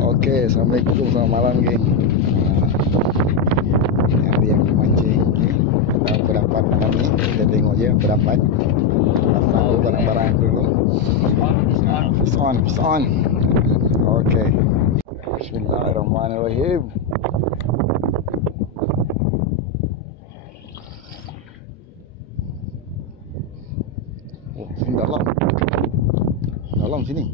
Okey, Assalamualaikum, selamat malam geng. Hari yang memancing, kita berdapat malam ni. Kita tengok je berdapat. Pasang dulu barang-barang dulu. Peace on. Okey. Bismillahirrahmanirrahim. Oh, sini dalam. Dalam sini.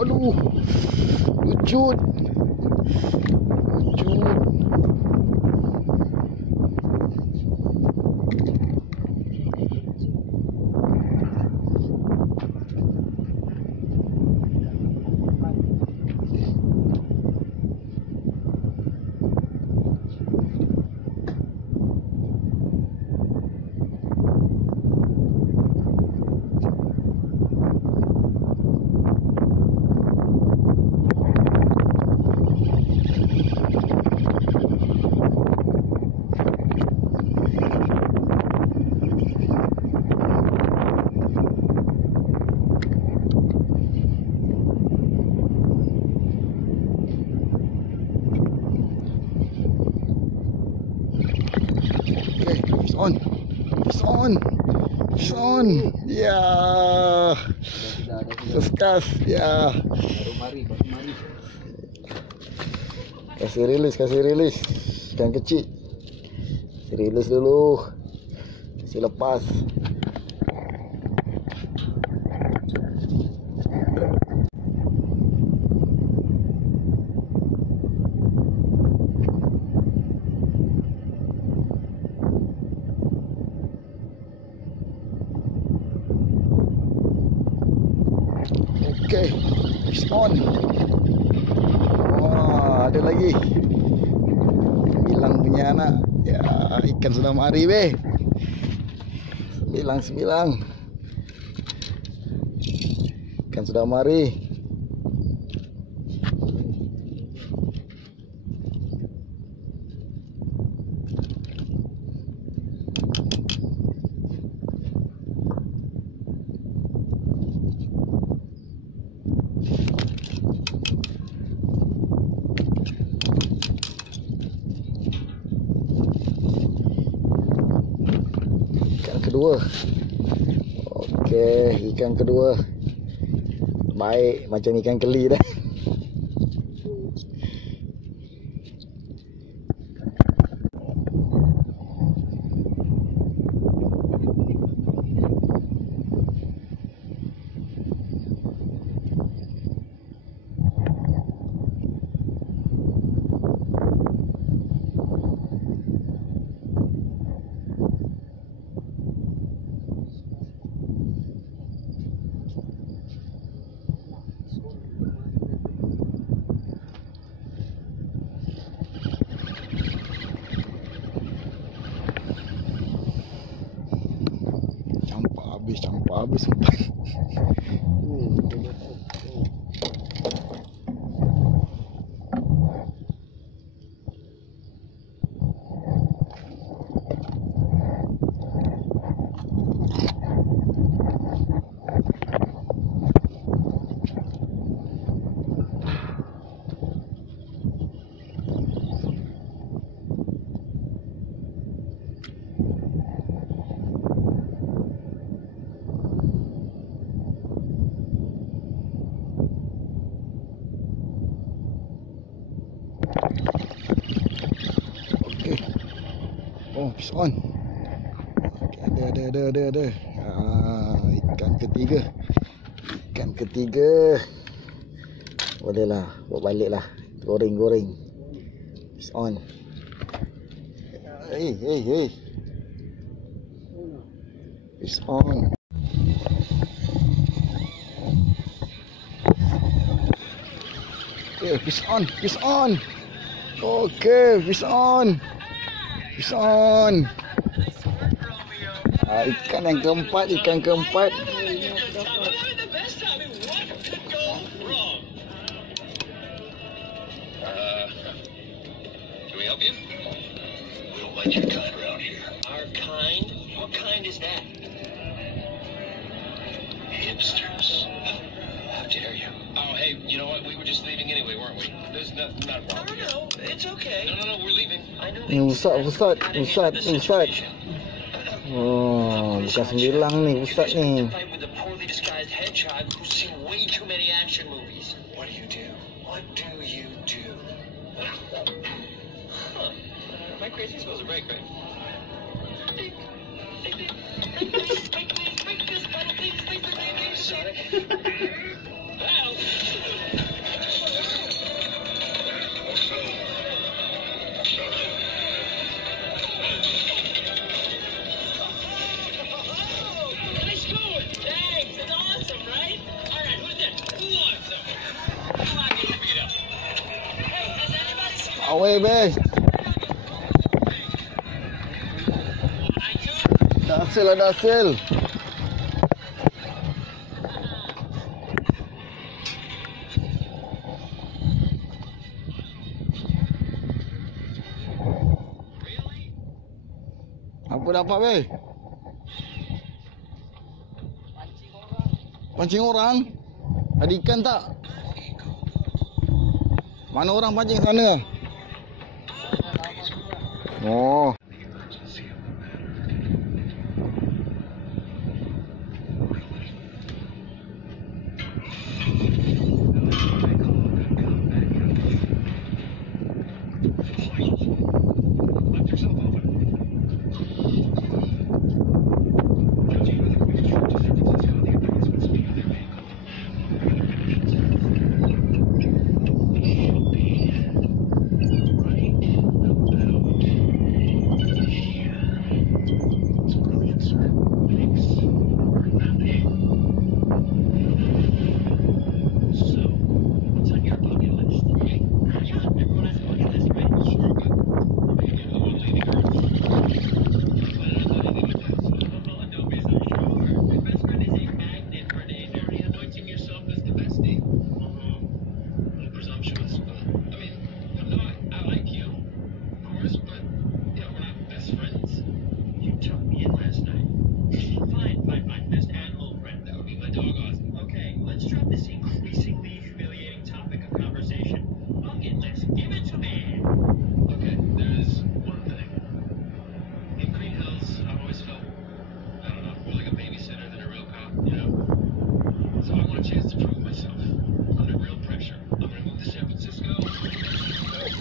Aduh, lucut. Fish on. Ya. Seskas. Ya. Baru mari. Kasih rilis. Ikan kecil. Kasih rilis dulu. Kasih lepas. Okey, fish on. Wah, ada lagi. Sembilang punya anak. Ya, ikan sudah mari weh. Sembilang. Ikan sudah mari. Kedua. Okey, ikan kedua. Baik macam ikan keli dah. Campak habis umpan. Oh, fish on. Okay, ada. Ikan ketiga. Bolehlah, bawa balik lah. Goreng. Fish on. Hey. Fish on. Okay, fish on. Okay, fish on. Ikan yang keempat. Can we help you? We don't like your kind around here. Our kind? What kind is that? Hipsters. How dare you? Oh, hey, you know what? We were just leaving anyway, weren't we? There's not a problem. No, it's okay. No, we're leaving. I know. Ustaz. Oh, bukan sembilang ni, Ustaz ni. Fight with a poorly disguised hedgehog who's seen way too many action movies. What do you do? Huh. Am I crazy? Supposed to break, right? Sorry. Wow. Nice going. Thanks. It's awesome, right? All right, who's next? Who wants some? Come on, get your feet up. Hey, has anybody seen Away, be. Ada hasil. Apa dapat, be? Pancing orang. Ada ikan tak? Mana orang pancing sana? Oh.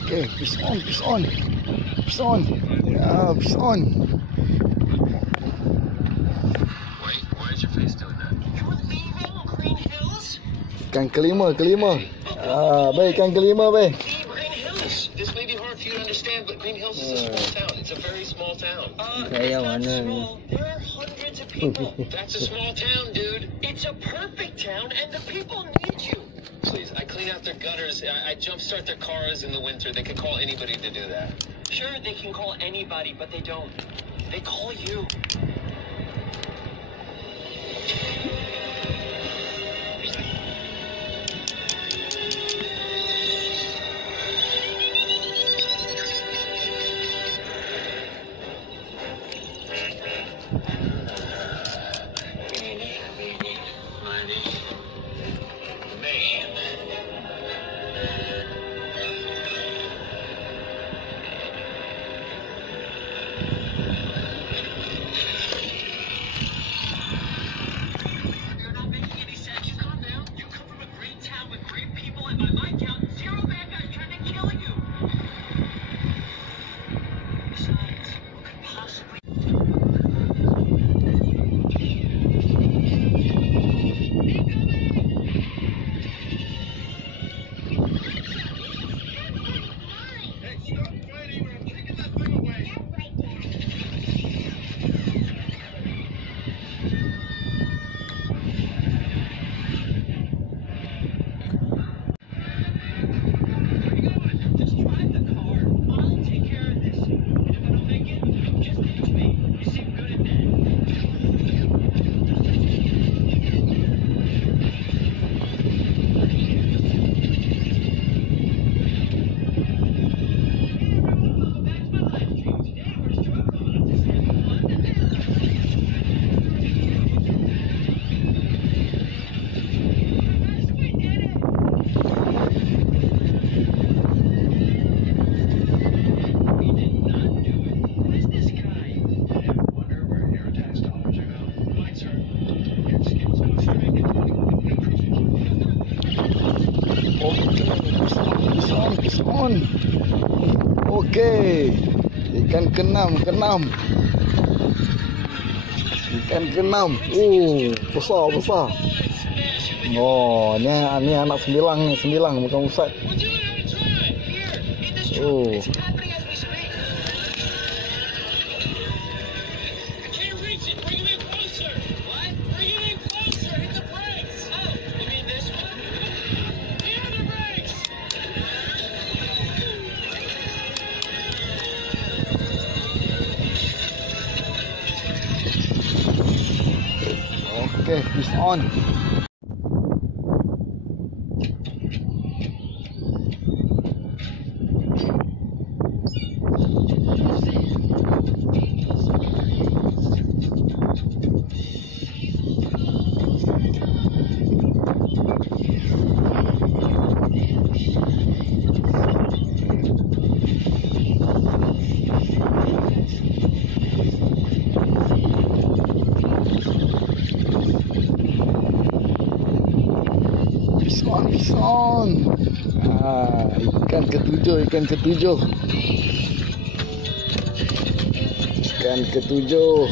Okay, fish on. Yeah, fish on. Wait, why is your face doing that? You're leaving Green Hills? Ikan kelima. Baik, ikan kelima, baik. Green Hills. This may be hard for you to understand, but Green Hills is a small town. It's a very small town. It's not small. There are hundreds of people. That's a small town, dude. It's a perfect town, and the people need you. Please, I clean out their gutters. I jumpstart their cars in the winter. They can call anybody to do that. Sure, they can call anybody, but they don't. They call you. on. Okey. Ikan keenam. Ikan keenam. Besar. Oh, ni anak sembilang bukan Ustaz. Oh. Okay, fish on. Fish on. Ikan ketujuh. Ikan ketujuh.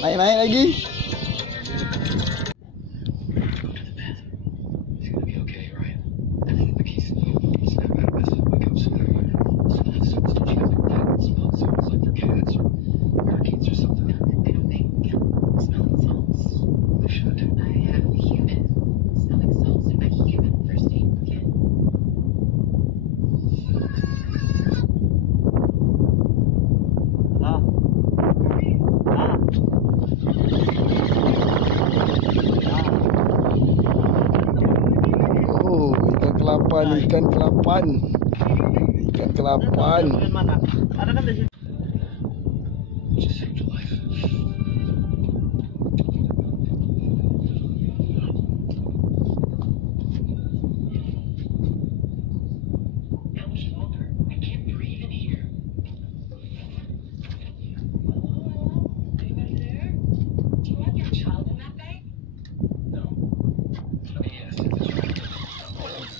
Naik lagi. Ikan kelapan. Ada kan di situ.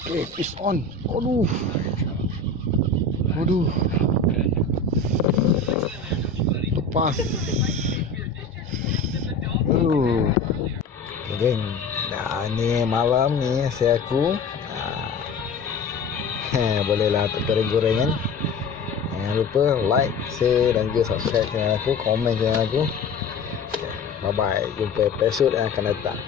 Okay, fish on. Aduh. Lepas. Geng. Dah ni malam ni saya aku. Bolehlah goreng-gorengan. Jangan lupa like, share dan juga subscribe channel aku, komen channel aku. Bye bye. Jumpa episod yang akan datang.